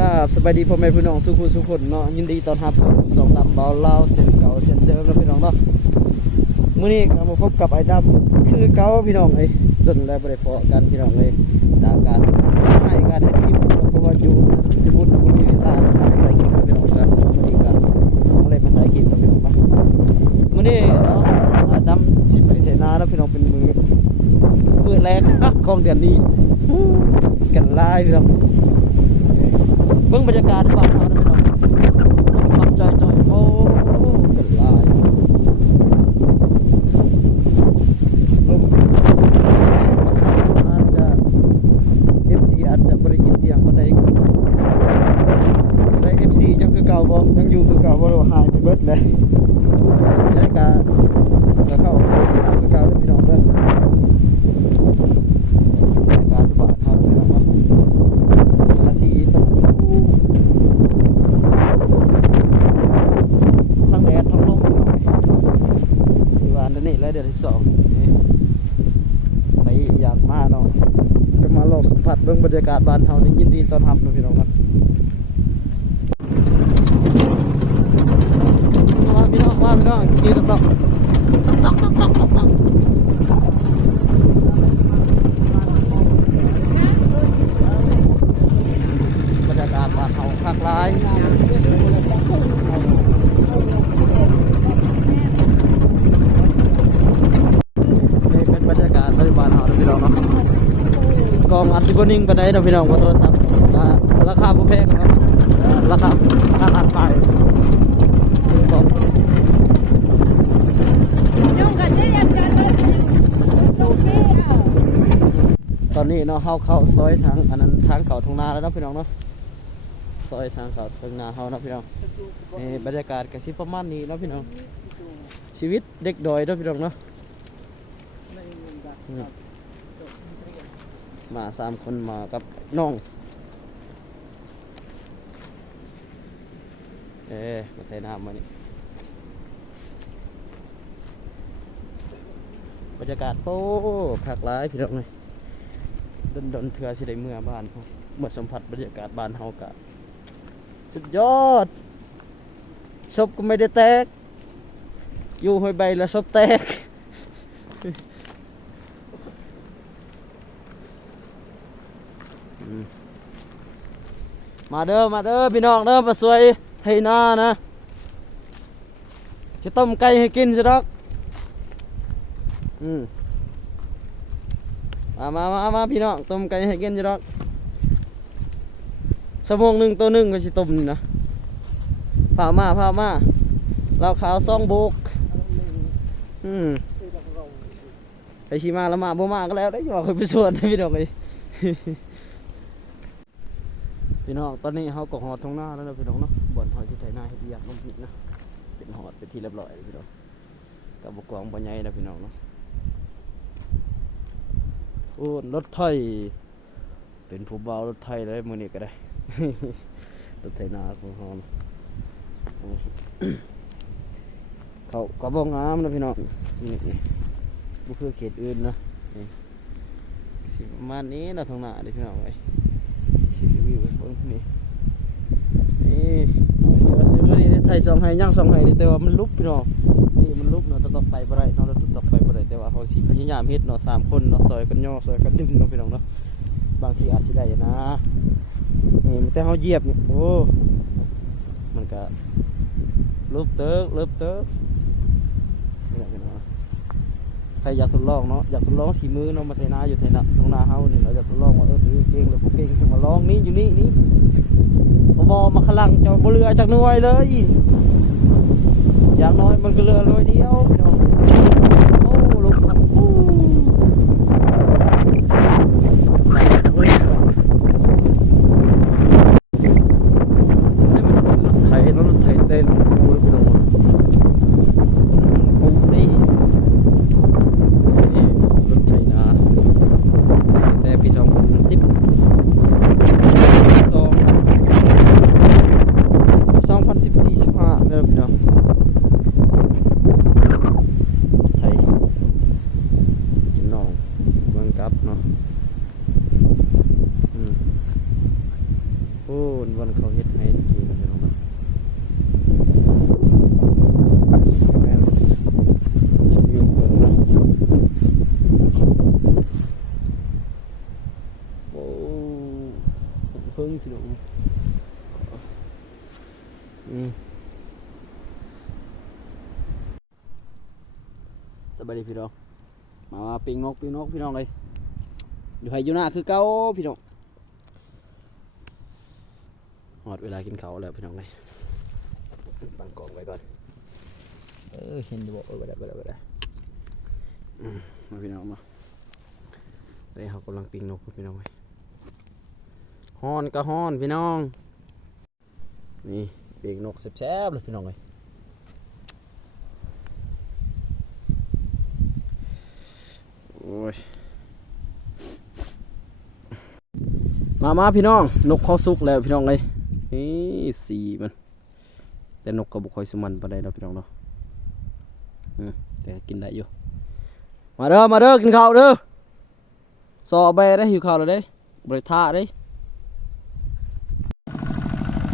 ครับสบายดีพ่อแม่พี่น้องสุขุสุขคนเนาะยินดีต้อนรับเข้าสู่สองดำเบาเล่าเส้นเก่าเส้นเดิมแล้วพี่น้องเนาะมื้อนี้ก็มาพบกับไอ้ดำคือเก่าพี่น้องจนแล้วบ่ได้พอกันพี่น้องจากการให้การให้คลิปเพราะว่าอยู่บุญบ่มีเวลาถ่ายคลิปพี่น้องครับมื้อนี้ก็เลยมาถ่ายคลิปกับพี่น้องมามื้อนี้เนาะไอ้ดำสิไปไถนาแล้วพี่น้องเป็นมื้อแรกของเดือนนี้กันหลายพี่น้องเบิ่งบรรยากาศบ้านเราพี่น้องขับจอยๆโอ้กันหลายเบิ่งอาจจะ FC อาจจะบ่ได้ยินเสียงปานใดได้ FC ยังคือเก่าบ่ยังอยู่คือเก่าบ่หรือว่าหายไปเบิดเลยแล้วก็เข้าติดตามคือเก่าเด้อพี่น้องเด้อบรรยากาศบ้านเราพี่น้องเนาะราศีประมาณนี้ทั้งแดดทั้งลมพี่น้องที่ว่านี่แล้วเดือน12นี่ไปอยากมาเนาะก็มาลองสัมผัสเบิ่งบรรยากาศบ้านเฮานี่ยินดีต้อนรับเนาะพี่น้องครับมาพี่น้องกินต๊อกบรรยากาศบ้านเฮาคักหลายนี่เป็นบรรยากาศในบ้านเฮาพี่น้องเนาะกองอัดสิบ่นิ่งปานใดเนาะพี่น้องว่าโทรศัพท์ราคาบ่แพงเนาะราคาอัดขายตอนนี้เนาะเฮาเข้าซอยทางอันนั้นทางเขาทางนาแล้วเนาะพี่น้องเนาะซอยทางเขาทางนาเฮาเนาะพี่น้องนี่บรรยากาศก็สิประมาณนี้เนาะพี่น้องชีวิตเด็กดอยเนาะพี่น้องเนาะมา3คนมากับน้องมาไถนามานี่บรรยากาศโอ้คักหลายพี่น้องเลยดนเถื่อสิได้เมื่อบ้านเมื่อสัมผัสบรรยากาศบ้านเฮากะสุดยอดศพก็ไม่ได้แตกอยู่ห้อยใบแล้วศพแตกมาเด้อพี่น้องเด้อมาสวยไถนานะจะต้มไก่ให้กินสิดอกมาพี่น้องต้มไก่ให้กินสิดอกชั่วโมงหนึ่งตัวหนึ่งก็สิต้มนี่นะพามาเราขาวซ่องโบกไปชิมาแล้วมาบ่มาก็แล้วได้จะบอกไปสวนพี่น้องเลยพี่น้องตอนนี้เขาก็หอดทงหน้าแล้วนะพี่น้องเนาะบ่อนหอยที่ไถนาให้อยากลงผิดนะเป็นหอดเป็นที่เรียบร้อยพี่น้องกับบกวางบ่ใหญ่นะพี่น้องเนาะโอ้รถไถเป็นผู้เบารถไถเลยมือนี้ก็ได้รถไถนาของเขาเขาก็บ่งามนะพี่น้องนี่บุคือเขตอื่นนะสิประมาณนี้นะทางหน้าดิพี่น้องไอ้สิวิวเพิ่งนี่สิมื้อนี้ไถ2ไห้ย่าง2ไห้แต่ว่ามันลุบพี่น้องนี่มันลุบเนาะต้องไปบ่ได้เนาะเราต้องไปบ่ได้แต่ว่าเฮาสิพยายามเฮ็ดเนาะ3คนเนาะซอยกันย่อซอยกันดึงเนาะพี่น้องเนาะบางทีอาจสิได้นะนี่แต่เฮาเหยียบนี่โอ้มันก็ลุบเติกนี่แหละพี่น้องใครอยากทดลองเนาะอยากทดลองสีมือเนาะมาไถนาอยู่ไถนาตรงนาเฮานี่เราอยากทดลองว่าถือเก่งหรือบ่เก่งมาลองนี่อยู่นี่บ่มาขลังจะบ่เรือจักหน่วยเลยอย่างน้อยมันก็เรือลอยเดียวพี่น้องโอ้ลงพัดโอ้นี่มันเป็นรถไถเนาะรถไถเต้นโอ้พี่น้องโอ้นี่รถไถนาแต่ปี2010 2014-15เด้อพี่น้อง นวันเขาเฮ็ดให้ตะกี้นะพี่น้องนะแม่นวิวเพิ่งนะโอ้เพิ่งพี่น้องสบายดีพี่น้องมาปิ้งนกพี่น้องเลยอยู่ไห้อยู่หน้าคือเก่าพี่น้องหอดเวลากินข้าวแล้วพี่น้องเลยบังกล่องไว้ก่อนเห็นอยู่บอกไปได้มาพี่น้องมาเลยเขากำลังปิ้งนกพี่น้องเลยฮ้อนก็ฮ้อนพี่น้องนี่ปิ้งนกแซ่บๆเลยพี่น้องเลยโอ้ยมาพี่น้องนกเขาสุกแล้วพี่น้องเลยนี่สีมันแต่นกกระบุกคอยสมันปานใดเนาะพี่น้องเนาะแต่กินได้อยู่มาเด้อกินข้าวเด้อสอแบได้หิวข้าวแล้วเด้บริท่าเด้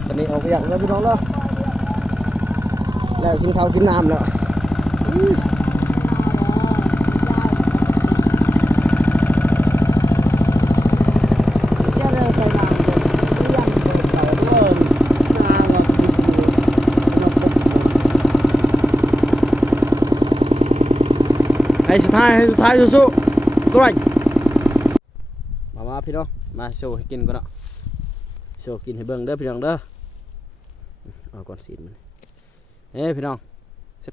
ตอนนี้ออกไปอย่างแล้วพี่น้องเนาะแล้วกินข้าวกินน้ำแล้วให้สุดท้ายสู้ๆตัวไรมาพี่น้องมาโชว์ให้กินก่อนเนาะโชว์กินให้เบิ่งเด้อพี่น้องเด้อเอาก่อนสีมันพี่น้อง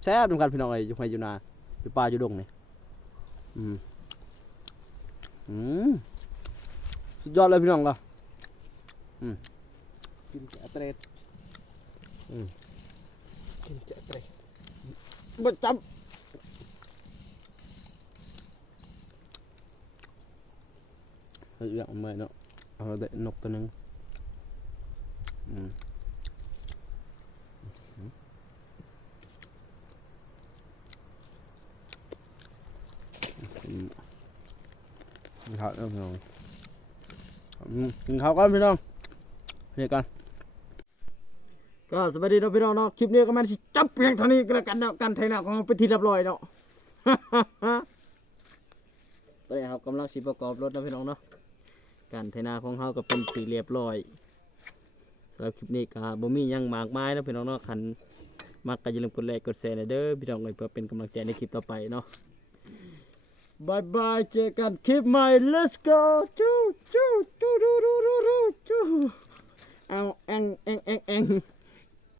แซ่บๆด้วยกันพี่น้องเลยอยู่ไห้อยู่นาอยู่ป่าอยู่ดงนี่สุดยอดเลยพี่น้องเรากินแกะเตร็ดกินแกะเตร็ดบัดจับอย่างใหม่เนาะเอาได้นกตัวนึงกินข้าวแล้วพี่น้องกินข้าวกันพี่น้องเรียกกันก็สวัสดีนะพี่น้องเนาะคลิปนี้ก็มันสิจับเพียงเท่านี้ก็แล้วกันเนาะการไถนาของเราเป็นที่เรียบร้อยเนาะตอนนี้ครับกำลังสิประกอบรถนะพี่น้องเนาะการไถนาของเขาก็เป็นที่เรียบร้อยสำหรับคลิปนี้ก็บ่มียังมากมายนะพี่น้องเนาะคันมักก็อย่าลืมกดไลค์กดแชร์เด้อพี่น้องเลยเพื่อเป็นกำลังใจในคลิปต่อไปเนาะบายบายเจอกันคลิปใหม่ let's go จู้จู้จู้ดูเอาเอ็ง